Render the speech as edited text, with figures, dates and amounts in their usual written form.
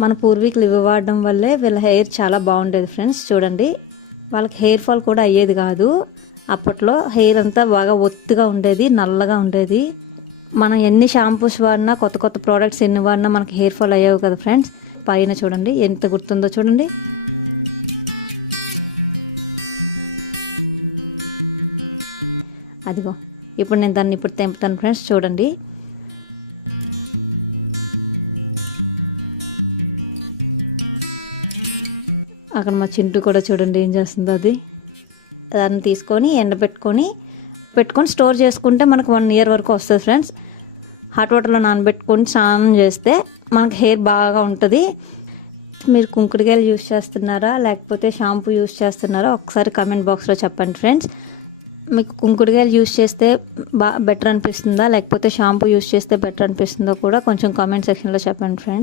మన పూర్వీకులు ఇవి వాడడం వల్లే వీళ్ళ హెయిర్ చాలా బాగుండేది ఫ్రెండ్స్. చూడండి, వాళ్ళకి హెయిర్ ఫాల్ కూడా అయ్యేది కాదు. అప్పట్లో హెయిర్ అంతా బాగా ఒత్తుగా ఉండేది, నల్లగా ఉండేది. మనం ఎన్ని షాంపూస్ వాడినా, కొత్త కొత్త ప్రోడక్ట్స్ ఎన్ని వాడినా మనకి హెయిర్ ఫాల్ అయ్యేవి కదా ఫ్రెండ్స్. పైన చూడండి ఎంత గుర్తుందో చూడండి. అదిగో ఇప్పుడు నేను దాన్ని తెంపుతాను ఫ్రెండ్స్. చూడండి, అక్కడ మా చింటూ కూడా చూడండి ఏం చేస్తుందో. దాన్ని తీసుకొని ఎండబెట్టుకొని స్టోర్ చేసుకుంటే మనకు 1 year వరకు వస్తుంది ఫ్రెండ్స్. హాట్ వాటర్లో నానబెట్టుకొని స్నానం చేస్తే మనకు హెయిర్ బాగా ఉంటుంది. మీరు కుంకుడుకాయలు యూస్ చేస్తున్నారా లేకపోతే షాంపూ యూస్ చేస్తున్నారా ఒకసారి కమెంట్ బాక్స్లో చెప్పండి ఫ్రెండ్స్. మీకు కుంకుడుకాయలు యూస్ చేస్తే బెటర్ అనిపిస్తుందా లేకపోతే షాంపూ యూస్ చేస్తే బెటర్ అనిపిస్తుందో కూడా కొంచెం కామెంట్ సెక్షన్లో చెప్పండి ఫ్రెండ్స్.